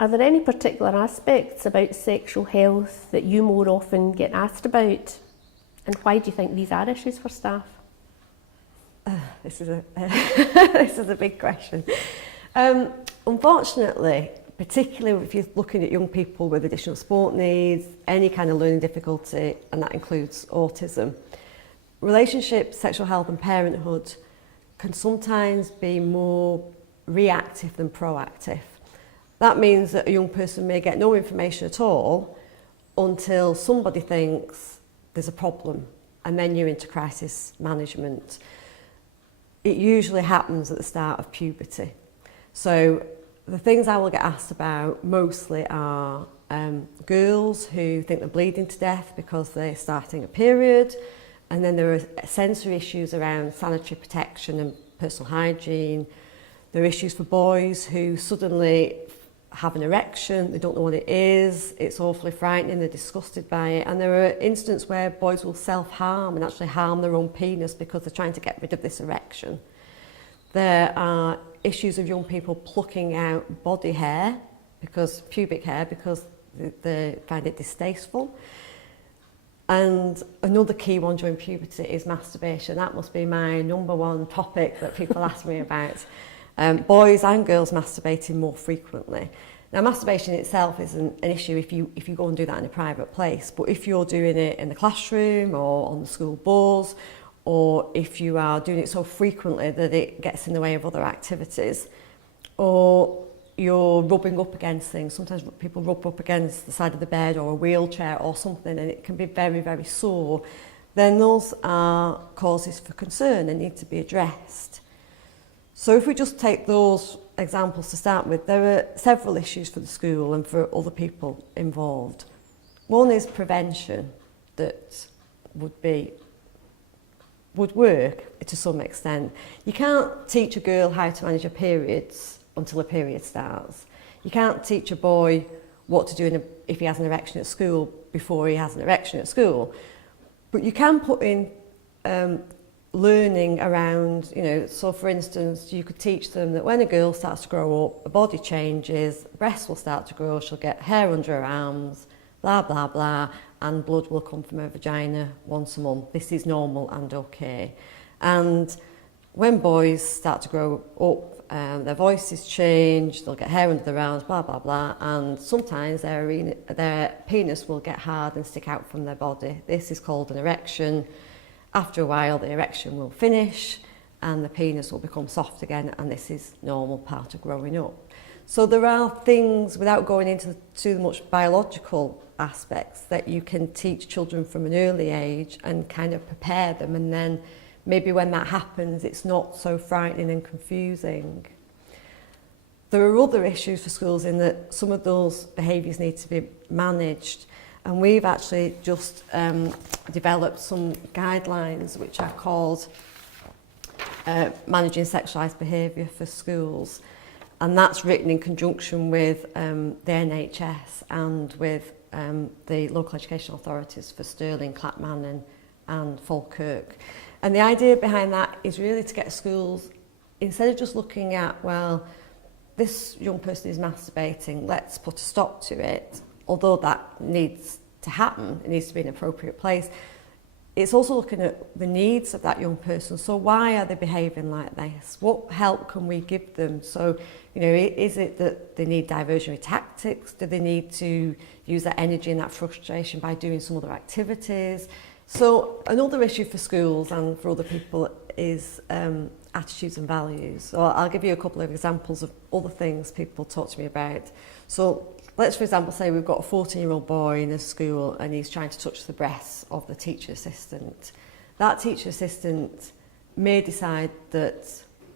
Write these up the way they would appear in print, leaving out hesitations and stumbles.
Are there any particular aspects about sexual health that you more often get asked about? And why do you think these are issues for staff? This is a big question. Unfortunately, particularly if you're looking at young people with additional support needs, any kind of learning difficulty, and that includes autism, relationships, sexual health and parenthood can sometimes be more reactive than proactive. That means that a young person may get no information at all until somebody thinks there's a problem, and then you're into crisis management. It usually happens at the start of puberty. So the things I will get asked about mostly are girls who think they're bleeding to death because they're starting a period, and then there are sensory issues around sanitary protection and personal hygiene. There are issues for boys who suddenly have an erection, they don't know what it is, it's awfully frightening, they're disgusted by it, and there are instances where boys will self-harm and actually harm their own penis because they're trying to get rid of this erection. There are issues of young people plucking out body hair, pubic hair, because they find it distasteful. And another key one during puberty is masturbation. That must be my number one topic that people ask me about. Boys and girls masturbating more frequently. Now, masturbation itself isn't an issue if you go and do that in a private place, but if you're doing it in the classroom or on the school bus, or if you are doing it so frequently that it gets in the way of other activities, or you're rubbing up against things. Sometimes people rub up against the side of the bed or a wheelchair or something, and it can be very, very sore. Then those are causes for concern and need to be addressed. So if we just take those examples to start with, there are several issues for the school and for other people involved. One is prevention that would work to some extent. You can't teach a girl how to manage her periods until a period starts. You can't teach a boy what to do if he has an erection at school before he has an erection at school. But you can put in learning around, so for instance, you could teach them that when a girl starts to grow up, her body changes, breasts will start to grow, she'll get hair under her arms, blah, blah, blah, and blood will come from her vagina once a month. This is normal and okay. And when boys start to grow up, their voices change, they'll get hair under their arms, blah, blah, blah, and sometimes their penis will get hard and stick out from their body. This is called an erection. After a while, the erection will finish and the penis will become soft again, and this is normal part of growing up. So there are things, without going into too much biological aspects, that you can teach children from an early age and kind of prepare them, and then maybe when that happens, it's not so frightening and confusing. There are other issues for schools in that some of those behaviours need to be managed. And we've actually just developed some guidelines which are called Managing Sexualised Behaviour for Schools. And that's written in conjunction with the NHS and with the local education authorities for Stirling, Clackmannan and Falkirk. And the idea behind that is really to get schools, instead of just looking at, well, this young person is masturbating, let's put a stop to it, although that needs to happen, it needs to be in an appropriate place. It's also looking at the needs of that young person. So why are they behaving like this? What help can we give them? So, is it that they need diversionary tactics? Do they need to use that energy and that frustration by doing some other activities? So another issue for schools and for other people is attitudes and values. So I'll give you a couple of examples of other things people talk to me about. So let's, for example, say we've got a 14-year-old boy in a school and he's trying to touch the breasts of the teacher assistant. That teacher assistant may decide that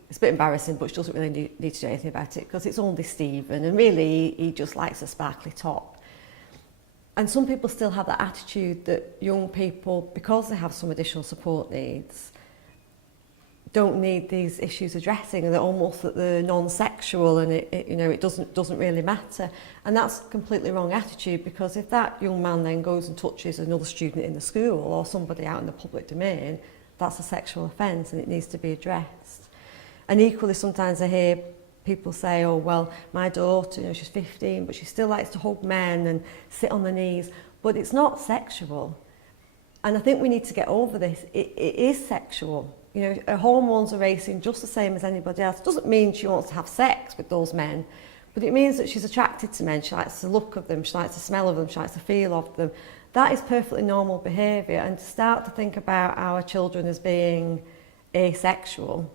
it's a bit embarrassing, but she doesn't really need to do anything about it because it's only Stephen, and really he just likes a sparkly top. And some people still have that attitude that young people, because they have some additional support needs, don't need these issues addressing, and they're almost that they're non-sexual, and it doesn't really matter. And that's a completely wrong attitude, because if that young man then goes and touches another student in the school or somebody out in the public domain, that's a sexual offence and it needs to be addressed. And equally, sometimes I hear people say, oh, well, my daughter, you know, she's 15, but she still likes to hug men and sit on the knees. But it's not sexual. And I think we need to get over this. It is sexual. You know, her hormones are racing just the same as anybody else. It doesn't mean she wants to have sex with those men, but it means that she's attracted to men. She likes the look of them, she likes the smell of them, she likes the feel of them. That is perfectly normal behaviour. And to start to think about our children as being asexual,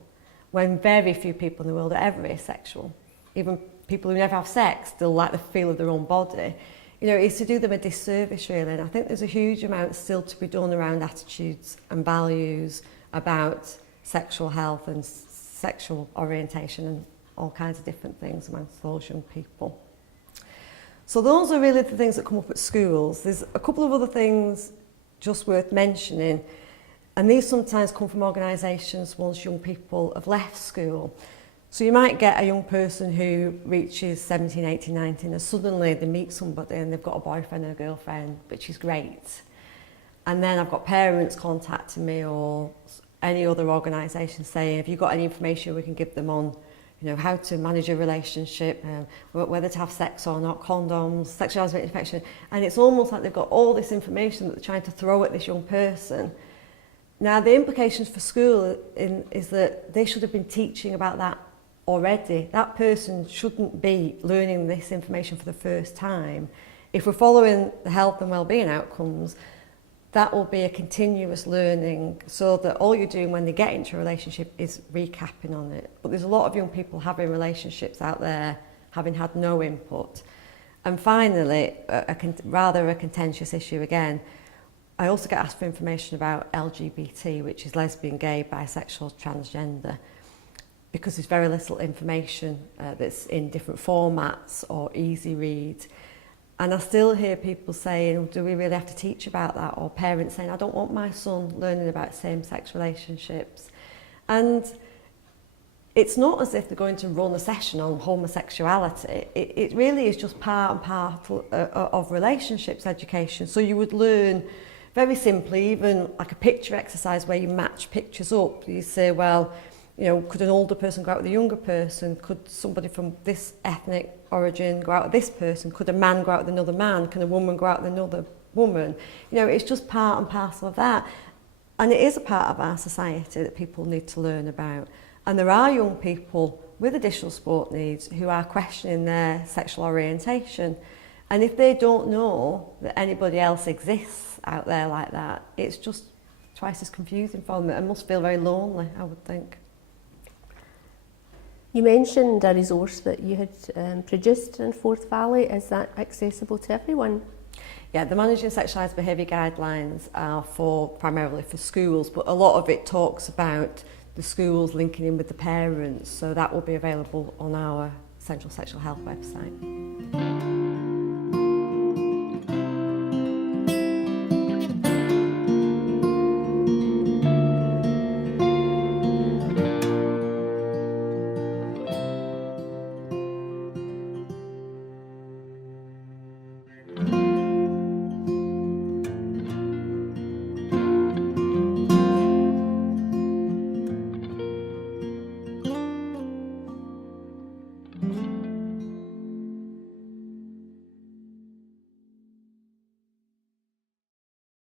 when very few people in the world are ever asexual, even people who never have sex still like the feel of their own body, you know, is to do them a disservice, really. And I think there's a huge amount still to be done around attitudes and values about sexual health and sexual orientation and all kinds of different things amongst those young people. So those are really the things that come up at schools. There's a couple of other things just worth mentioning, and these sometimes come from organisations once young people have left school. So you might get a young person who reaches 17, 18, 19 and suddenly they meet somebody and they've got a boyfriend and a girlfriend, which is great. And then I've got parents contacting me or any other organisation saying, have you got any information we can give them on, you know, how to manage a relationship, whether to have sex or not, condoms, sexual infection. And it's almost like they've got all this information that they're trying to throw at this young person. Now, the implications for school is that they should have been teaching about that already. That person shouldn't be learning this information for the first time. If we're following the health and wellbeing outcomes, that will be a continuous learning, so that all you're doing when they get into a relationship is recapping on it. But there's a lot of young people having relationships out there having had no input. And finally, rather a contentious issue again, I also get asked for information about LGBT, which is lesbian, gay, bisexual, transgender, because there's very little information that's in different formats or easy read. And I still hear people saying, do we really have to teach about that? Or parents saying, I don't want my son learning about same-sex relationships. And it's not as if they're going to run a session on homosexuality. It really is just part and parcel of relationships education. So you would learn very simply, even like a picture exercise where you match pictures up. You say, well, you know, could an older person go out with a younger person? Could somebody from this ethnic origin go out with this person? Could a man go out with another man? Can a woman go out with another woman? You know, it's just part and parcel of that. And it is a part of our society that people need to learn about. And there are young people with additional support needs who are questioning their sexual orientation. And if they don't know that anybody else exists out there like that, it's just twice as confusing for them and must feel very lonely, I would think. You mentioned a resource that you had produced in Forth Valley. Is that accessible to everyone? Yeah, the Managing Sexualised Behaviour Guidelines are primarily for schools, but a lot of it talks about the schools linking in with the parents, so that will be available on our Central Sexual Health website.